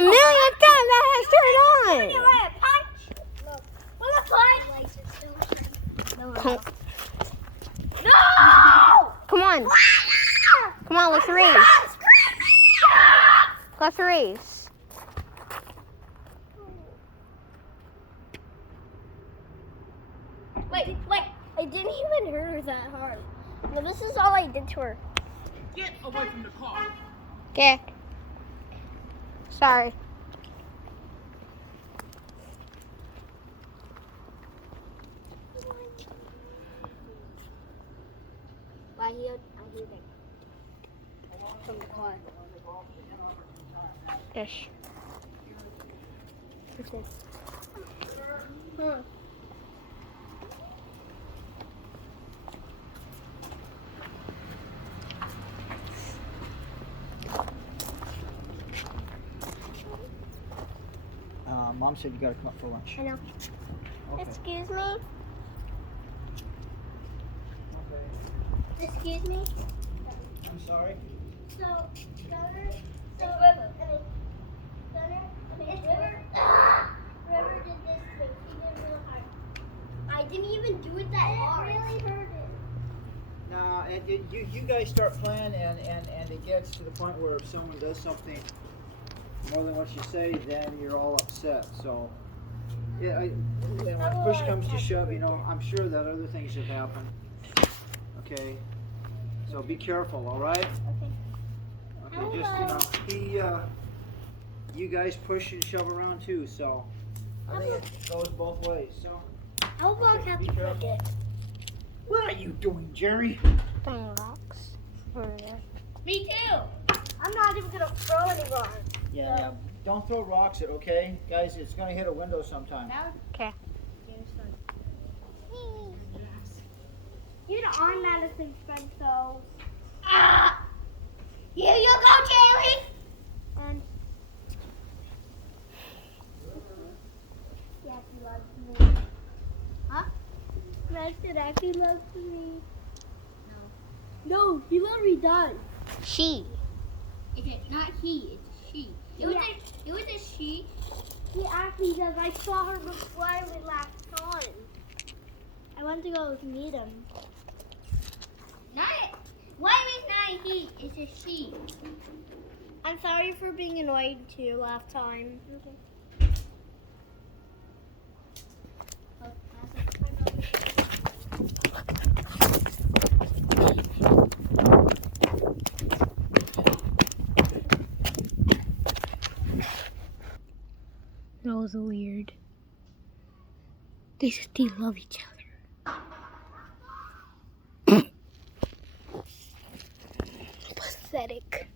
a million times that has turned on. No! Come on. Come on, let's race. Let's race. Wait. I didn't even hurt her that hard. No, this is all I did to her. Get away from the car. Okay. Sorry. I hear that from the car. Yes. What's this? Mom said you gotta come up for lunch. I know. Okay. Excuse me? Okay. Excuse me? I'm sorry. So, Gunner, Gunner, River did this thing. She did it real hard. I didn't even do it that hard. It really hurt it. Nah, and you guys start playing, and it gets to the point where if someone does something more than what you say, then you're all upset. So, yeah, when push comes to shove, you know, I'm sure that other things have happened. Okay, so be careful, all right? Okay, just you guys push and shove around too. So, I think it goes both ways. So, How long okay, have be you careful. played it? What are you doing, Jerry? Throwing rocks. Over there. Me too. I'm not even gonna throw any rocks. Yeah. Don't throw rocks at, okay? Guys, it's gonna hit a window sometime. Okay. Even on Madison spread those. Ah! Here you go, Jerry! And Jackie loves me. Huh? Max said Jackie loves me. No, he literally does. She. Okay, not he, it's she. It was a she. He actually does. I saw her before we last saw him. I want to go meet him. Why is not he? It's a she. I'm sorry for being annoyed too last time. Okay. That was weird. They still love each other. Pathetic.